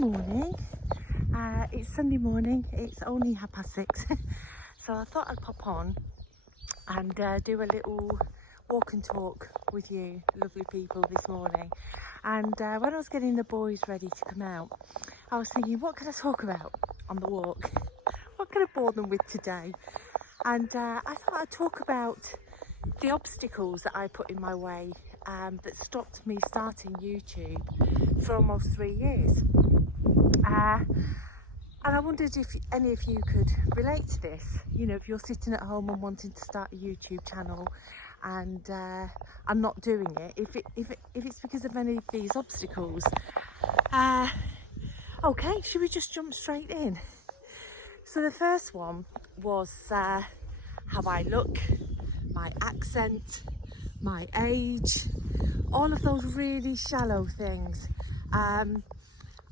Morning. It's Sunday morning. It's only 6:30, so I thought I'd pop on and do a little walk and talk with you lovely people this morning. And when I was getting the boys ready to come out, I was thinking, what can I talk about on the walk? What can I bore them with today? And I thought I'd talk about the obstacles that I put in my way that stopped me starting YouTube for almost 3 years. And I wondered if any of you could relate to this. You know, if you're sitting at home and wanting to start a YouTube channel and I'm not doing it, if it's because of any of these obstacles. Okay, should we just jump straight in? So the first one was how I look, my accent, my age, all of those really shallow things.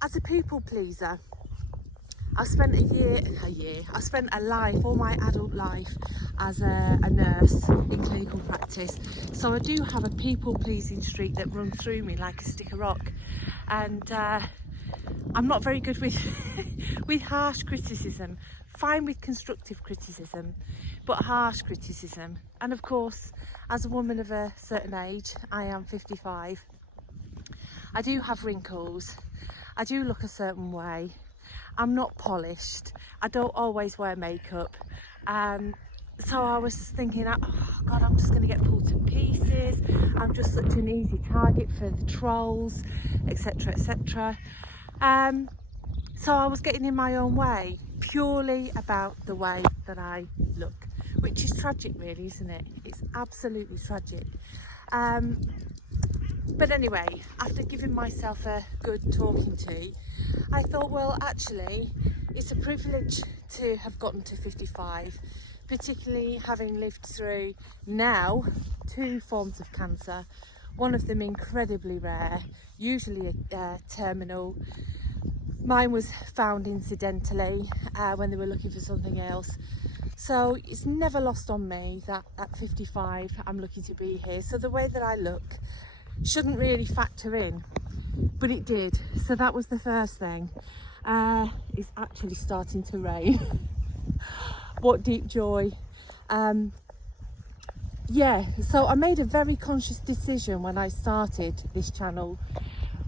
As a people pleaser, I spent I spent all my adult life as a nurse in clinical practice. So I do have a people pleasing streak that runs through me like a stick of rock. And I'm not very good with, with harsh criticism. Fine with constructive criticism, but harsh criticism. And of course, as a woman of a certain age, I am 55, I do have wrinkles, I do look a certain way, I'm not polished, I don't always wear makeup. So I was thinking, oh God, I'm just going to get pulled to pieces, I'm just such an easy target for the trolls, etc, etc. So I was getting in my own way, purely about the way that I look, which is tragic really, isn't it? It's absolutely tragic. But anyway, after giving myself a good talking to, I thought, well, actually, it's a privilege to have gotten to 55, particularly having lived through now 2 forms of cancer, one of them incredibly rare, usually terminal. Mine was found incidentally when they were looking for something else. So it's never lost on me that at 55 I'm lucky to be here. So the way that I look shouldn't really factor in, but it did. So that was the first thing. It's actually starting to rain. What deep joy. Yeah, so I made a very conscious decision when I started this channel,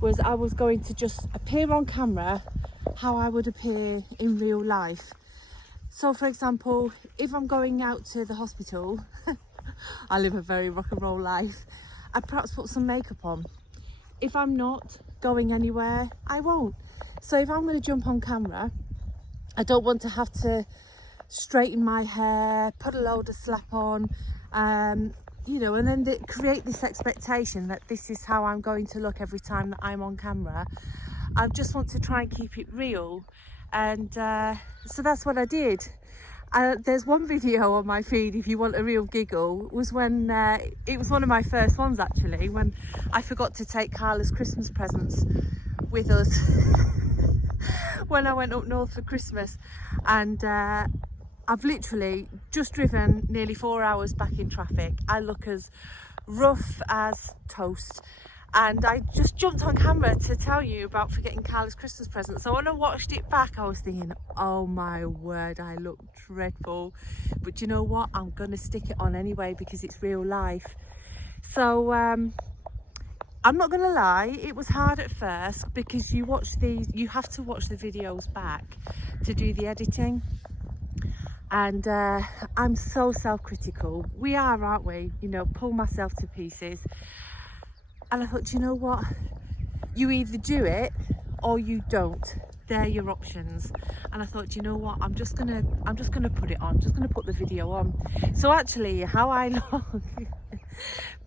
was I was going to just appear on camera how I would appear in real life. So for example, if I'm going out to the hospital, I live a very rock and roll life, I'd perhaps put some makeup on. If I'm not going anywhere, I won't. So if I'm going to jump on camera, I don't want to have to straighten my hair, put a load of slap on, you know, and then create this expectation that this is how I'm going to look every time that I'm on camera. I just want to try and keep it real, and so that's what I did. There's one video on my feed, if you want a real giggle, was when it was one of my first ones actually, when I forgot to take Carla's Christmas presents with us when I went up north for Christmas. And I've literally just driven nearly 4 hours back in traffic. I look as rough as toast, and I just jumped on camera to tell you about forgetting Carla's Christmas present. So when I watched it back, I was thinking, oh my word, I look dreadful. But you know what, I'm gonna stick it on anyway because it's real life. So I'm not gonna lie, it was hard at first because you have to watch the videos back to do the editing. And I'm so self-critical. We are, aren't we? You know, pull myself to pieces. And I thought, you know what? You either do it or you don't. They're your options. And I thought, you know what? I'm just gonna put it on. I'm just gonna put the video on. So actually, how I look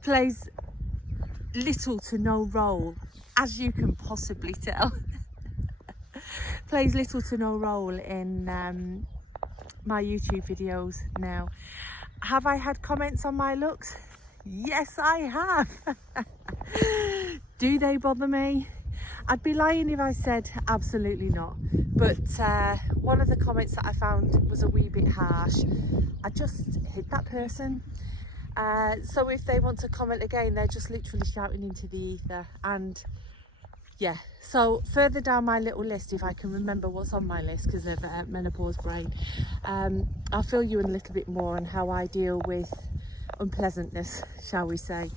plays little to no role, as you can possibly tell. Plays little to no role in my YouTube videos now. Have I had comments on my looks? Yes, I have. Do they bother me? I'd be lying if I said absolutely not. But one of the comments that I found was a wee bit harsh. I just hit that person. So if they want to comment again, they're just literally shouting into the ether. And yeah, so further down my little list, if I can remember what's on my list because of menopause brain, I'll fill you in a little bit more on how I deal with unpleasantness, shall we say.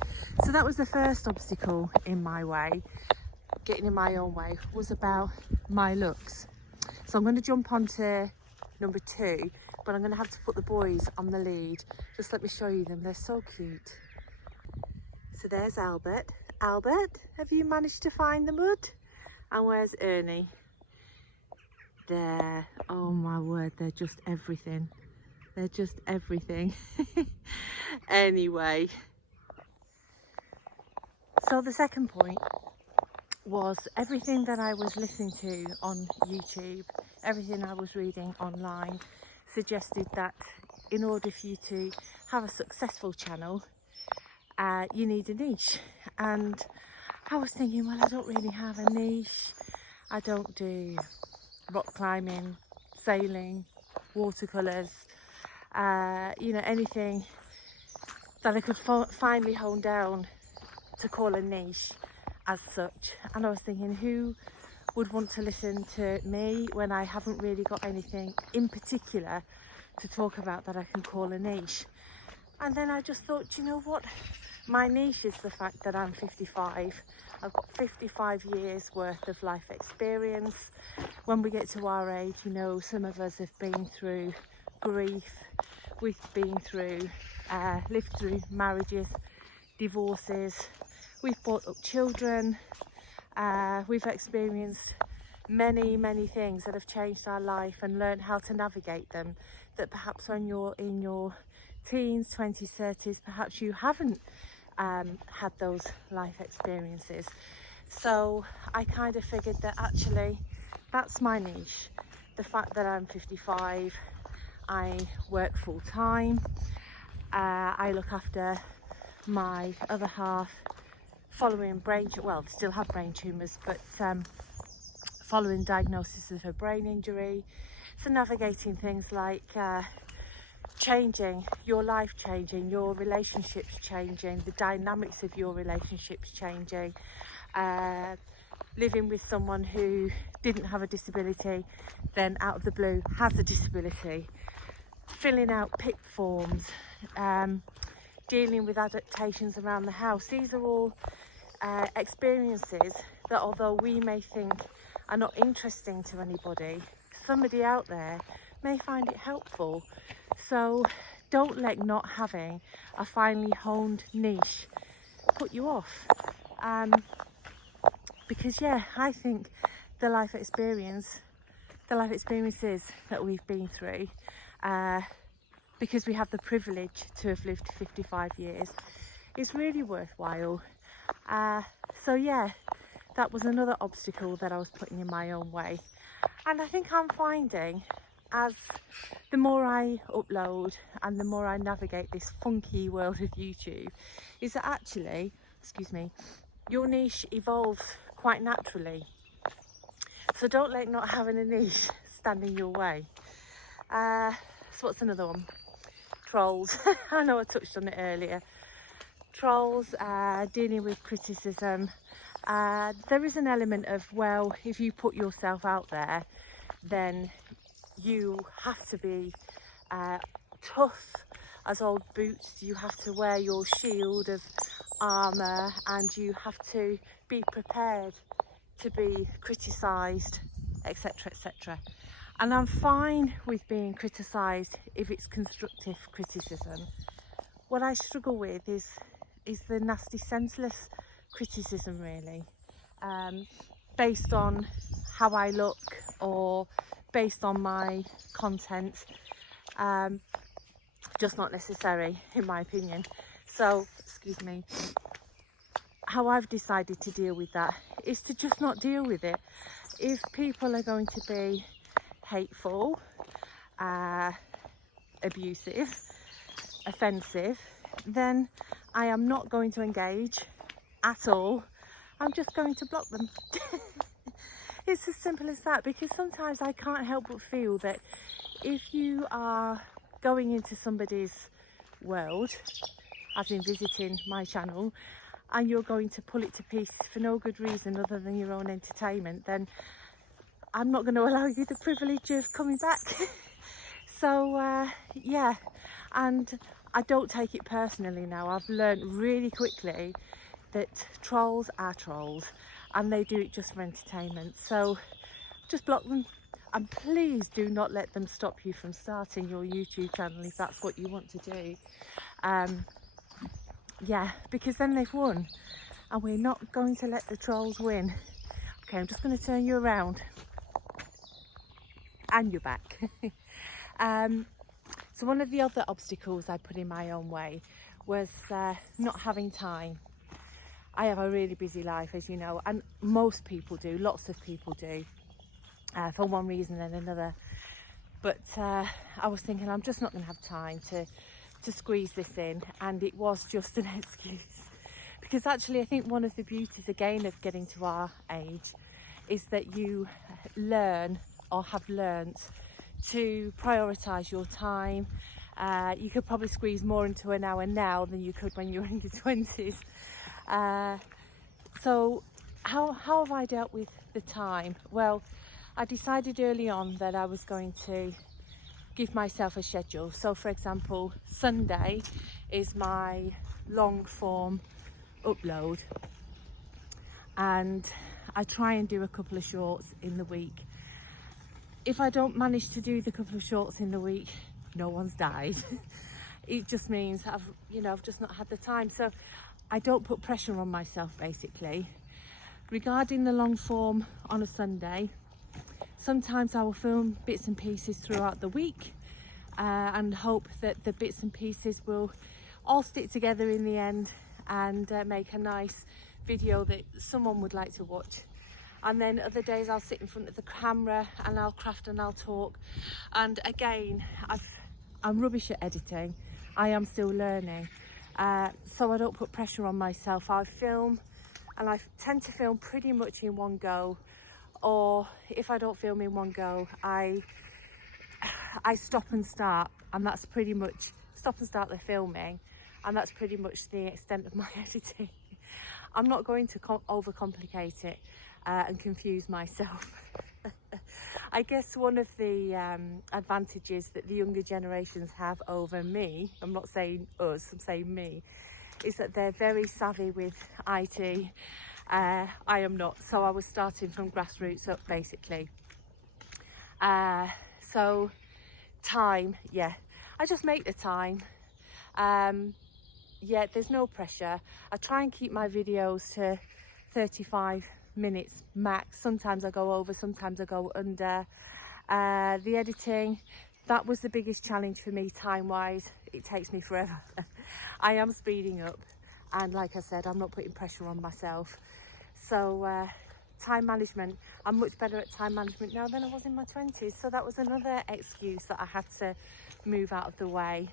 So that was the first obstacle in my way, getting in my own way, was about my looks. So I'm going to jump on to number 2, but I'm going to have to put the boys on the lead. Just let me show you them, they're so cute. So there's Albert. Albert, have you managed to find the mud? And where's Ernie? There. Oh my word, they're just everything. They're just everything. Anyway, so the second point was everything that I was listening to on YouTube, everything I was reading online suggested that in order for you to have a successful channel, you need a niche. And I was thinking, well, I don't really have a niche. I don't do rock climbing, sailing, watercolours, you know, anything that I could finally hone down to call a niche as such. And I was thinking, who would want to listen to me when I haven't really got anything in particular to talk about that I can call a niche? And then I just thought, you know what, my niche is the fact that I'm 55. I've got 55 years worth of life experience. When we get to our age, you know, some of us have been through grief, we've been through, lived through marriages, divorces, we've brought up children, we've experienced many things that have changed our life and learned how to navigate them, that perhaps when you're in your teens, 20s, 30s, perhaps you haven't had those life experiences. So I kind of figured that actually that's my niche, the fact that I'm 55, I work full time, I look after my other half following still have brain tumours, but following diagnosis of a brain injury. So navigating things like changing, your life changing, your relationships changing, the dynamics of your relationships changing, living with someone who didn't have a disability, then out of the blue has a disability, filling out PIP forms, dealing with adaptations around the house. These are all experiences that, although we may think are not interesting to anybody, somebody out there may find it helpful. So don't let not having a finely honed niche put you off, because yeah, I think the life experiences that we've been through, because we have the privilege to have lived 55 years, is really worthwhile. So yeah, that was another obstacle that I was putting in my own way. And I think I'm finding, as the more I upload and the more I navigate this funky world of YouTube, is that actually, excuse me, your niche evolves quite naturally. So don't let not having a niche stand in your way. So what's another one? Trolls. I know I touched on it earlier. Trolls, dealing with criticism. There is an element of, well, if you put yourself out there, then you have to be tough as old boots, you have to wear your shield of armour, and you have to be prepared to be criticised, etc, etc. And I'm fine with being criticised if it's constructive criticism. What I struggle with is the nasty, senseless criticism, really, based on how I look or based on my content. Just not necessary, in my opinion. So, excuse me, how I've decided to deal with that is to just not deal with it. If people are going to be hateful, abusive, offensive, then I am not going to engage at all. I'm just going to block them. It's as simple as that, because sometimes I can't help but feel that if you are going into somebody's world, as in visiting my channel, and you're going to pull it to pieces for no good reason other than your own entertainment, then I'm not going to allow you the privilege of coming back. So yeah, and I don't take it personally now. I've learned really quickly that trolls are trolls and they do it just for entertainment. So just block them, and please do not let them stop you from starting your YouTube channel if that's what you want to do. Yeah, because then they've won, and we're not going to let the trolls win. Okay, I'm just going to turn you around and you're back. So one of the other obstacles I put in my own way was not having time. I have a really busy life, as you know, and most people do, lots of people do, for one reason and another. But I was thinking I'm just not going to have time to squeeze this in, and it was just an excuse. Because actually I think one of the beauties again of getting to our age is that you learn, or have learnt, to prioritise your time. You could probably squeeze more into an hour now than you could when you were in your 20s. So how have I dealt with the time? Well, I decided early on that I was going to give myself a schedule. So for example, Sunday is my long form upload, and I try and do a couple of shorts in the week. If I don't manage to do the couple of shorts in the week, no one's died. It just means I've just not had the time. So I don't put pressure on myself, basically. Regarding the long form on a Sunday, sometimes I will film bits and pieces throughout the week and hope that the bits and pieces will all stick together in the end and make a nice video that someone would like to watch. And then other days I'll sit in front of the camera and I'll craft and I'll talk. And again, I'm rubbish at editing. I am still learning. So I don't put pressure on myself. I film, and I tend to film pretty much in one go. Or if I don't film in one go, I stop and start, and that's pretty much stop and start the filming, and that's pretty much the extent of my editing. I'm not going to overcomplicate it and confuse myself. I guess one of the advantages that the younger generations have over me, I'm not saying us, I'm saying me, is that they're very savvy with IT. I am not, so I was starting from grassroots up, basically. So time, yeah, I just make the time. Yeah, there's no pressure. I try and keep my videos to 35 minutes max. Sometimes I go over, sometimes I go under. The editing, that was the biggest challenge for me time wise. It takes me forever. I am speeding up, and like I said, I'm not putting pressure on myself. So time management, I'm much better at time management now than I was in my 20s. So that was another excuse that I had to move out of the way.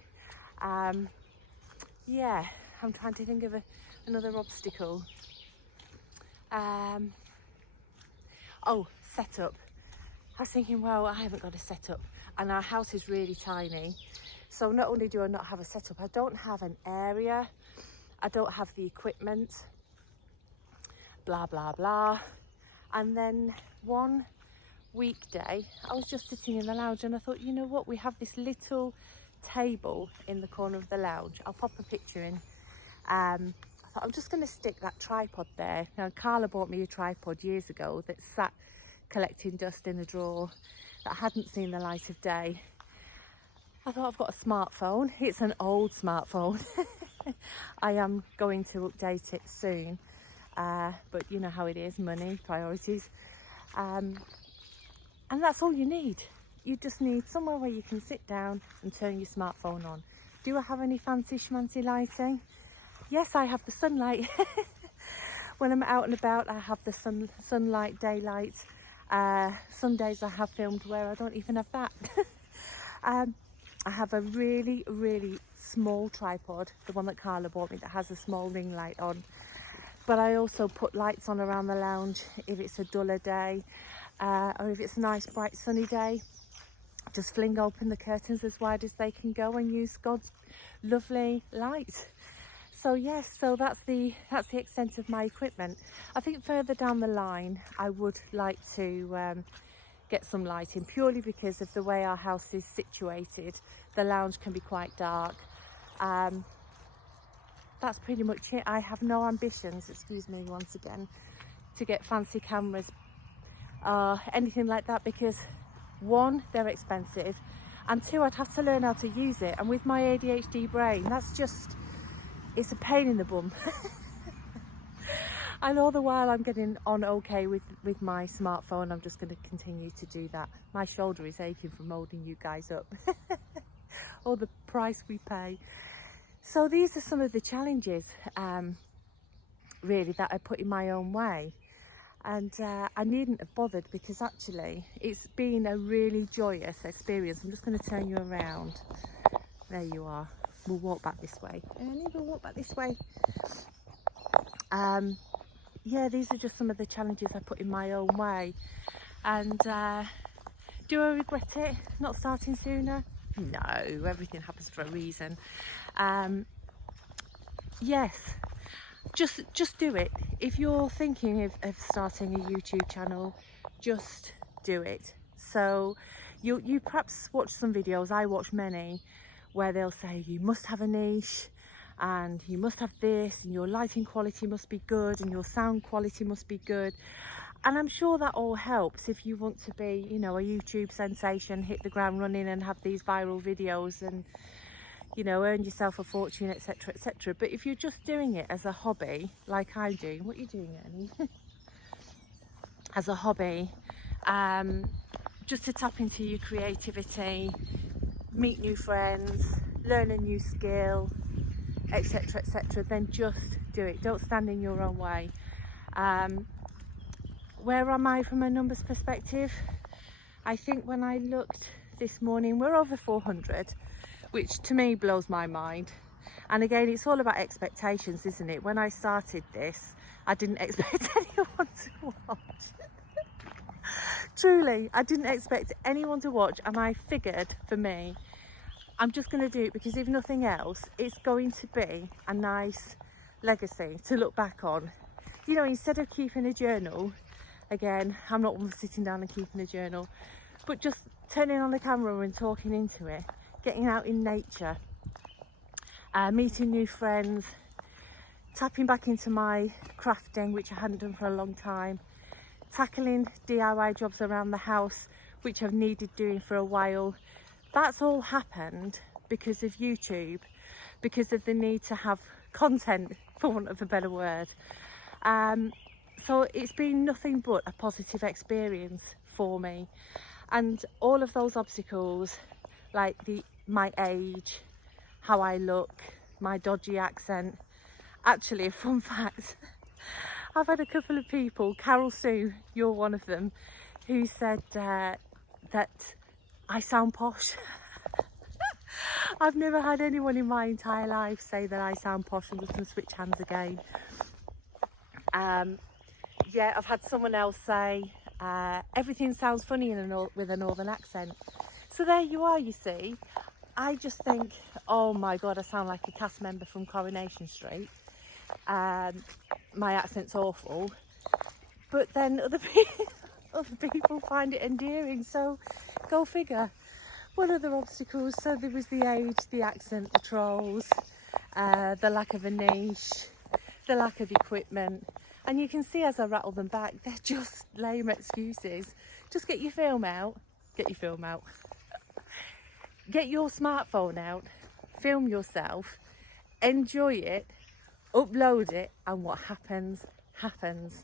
Yeah, I'm trying to think of another obstacle. Oh, setup. I was thinking, well, I haven't got a setup, and our house is really tiny. So not only do I not have a setup, I don't have an area, I don't have the equipment, blah, blah, blah. And then one weekday, I was just sitting in the lounge and I thought, you know what, we have this little table in the corner of the lounge. I'll pop a picture in. I thought I'm just going to stick that tripod there. Now, Carla bought me a tripod years ago that sat collecting dust in a drawer that hadn't seen the light of day. I thought, I've got a smartphone. It's an old smartphone. I am going to update it soon. But you know how it is, money, priorities. And that's all you need. You just need somewhere where you can sit down and turn your smartphone on. Do I have any fancy schmancy lighting? Yes, I have the sunlight. When I'm out and about, I have the sunlight, daylight. Some days I have filmed where I don't even have that. I have a really, really small tripod, the one that Carla bought me, that has a small ring light on. But I also put lights on around the lounge if it's a duller day, or if it's a nice bright sunny day. Just fling open the curtains as wide as they can go and use God's lovely light. so yes, so that's the extent of my equipment. I think further down the line I would like to get some lighting, purely because of the way our house is situated. The lounge can be quite dark. That's pretty much it. I have no ambitions, excuse me once again, to get fancy cameras, anything like that, because one, they're expensive, and two, I'd have to learn how to use it, and with my ADHD brain, that's just, it's a pain in the bum. And all the while I'm getting on okay with my smartphone, I'm just going to continue to do that. My shoulder is aching from holding you guys up. Or the price we pay. So these are some of the challenges really that I put in my own way, and I needn't have bothered, because actually it's been a really joyous experience. I'm just going to turn you around. There you are. We'll walk back this way. Ernie, we'll walk back this way. Yeah, these are just some of the challenges I put in my own way, and do I regret it not starting sooner? No, everything happens for a reason. Yes, just do it. If you're thinking of starting a YouTube channel, just do it. So you perhaps watch some videos, I watch many, where they'll say you must have a niche, and you must have this, and your lighting quality must be good, and your sound quality must be good. And I'm sure that all helps if you want to be, you know, a YouTube sensation, hit the ground running and have these viral videos and, you know, earn yourself a fortune, etc, etc. But if you're just doing it as a hobby, like I do, what are you doing, Annie? As a hobby, just to tap into your creativity, meet new friends, learn a new skill, etc, etc, then just do it. Don't stand in your own way. Where am I from a numbers perspective? I think when I looked this morning, we're over 400, which to me blows my mind. And again, it's all about expectations, isn't it? When I started this, I didn't expect anyone to watch. Truly, I didn't expect anyone to watch, and I figured, for me, I'm just going to do it because if nothing else, it's going to be a nice legacy to look back on. You know, instead of keeping a journal, again, I'm not one for sitting down and keeping a journal, but just turning on the camera and talking into it, getting out in nature, meeting new friends, tapping back into my crafting, which I hadn't done for a long time, tackling DIY jobs around the house, which I've needed doing for a while. That's all happened because of YouTube, because of the need to have content, for want of a better word. So it's been nothing but a positive experience for me. And all of those obstacles, like my age, how I look, my dodgy accent. Actually, a fun fact, I've had a couple of people, Carol Sue, you're one of them, who said that I sound posh. I've never had anyone in my entire life say that I sound posh. I'm just going to switch hands again. Yeah, I've had someone else say everything sounds funny with a northern accent. So there you are, you see. I just think, oh my God, I sound like a cast member from Coronation Street. My accent's awful. But then other people find it endearing, so go figure. What other obstacles? So there was the age, the accent, the trolls, the lack of a niche, the lack of equipment. And you can see as I rattle them back, they're just lame excuses. Just get your film out. Get your film out. Get your smartphone out. Film yourself. Enjoy it. Upload it. And what happens, happens.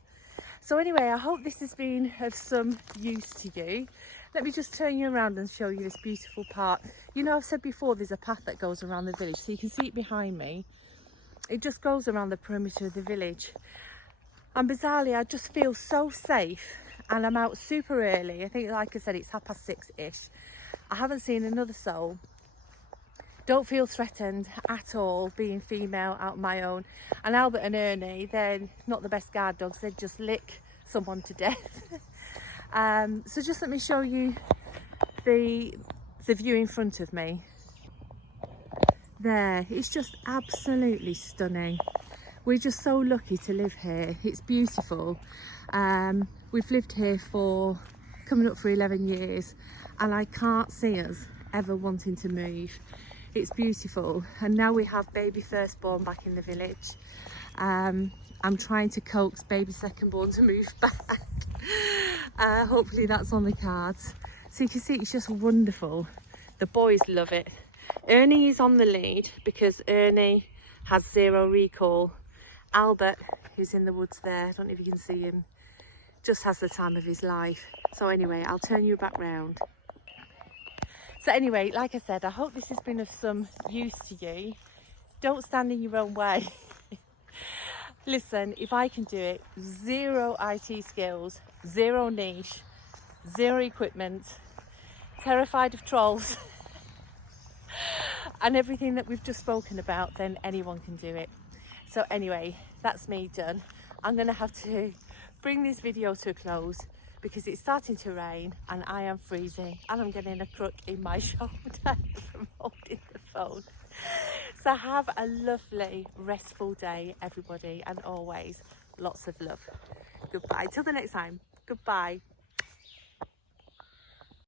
So anyway, I hope this has been of some use to you. Let me just turn you around and show you this beautiful part. You know, I've said before, there's a path that goes around the village, so you can see it behind me. It just goes around the perimeter of the village. And bizarrely, I just feel so safe, and I'm out super early. I think, like I said, it's 6:30-ish. I haven't seen another soul. Don't feel threatened at all being female out on my own. And Albert and Ernie, they're not the best guard dogs. They'd just lick someone to death. So just let me show you the view in front of me. there. It's just absolutely stunning. We're just so lucky to live here. It's beautiful. We've lived here for coming up for 11 years and I can't see us ever wanting to move. It's beautiful. And now we have baby firstborn back in the village. I'm trying to coax baby secondborn to move back. Hopefully that's on the cards. So you can see it's just wonderful. The boys love it. Ernie is on the lead because Ernie has 0 recall. Albert, who's in the woods there, I don't know if you can see him, just has the time of his life. So anyway, I'll turn you back round. So anyway, like I said, I hope this has been of some use to you. Don't stand in your own way. Listen, if I can do it, 0 IT skills, 0 niche, 0 equipment, terrified of trolls, and everything that we've just spoken about, then anyone can do it. So anyway, that's me done. I'm gonna have to bring this video to a close because it's starting to rain and I am freezing and I'm getting a crook in my shoulder from holding the phone. So have a lovely, restful day, everybody, and always lots of love. Goodbye. Till the next time. Goodbye.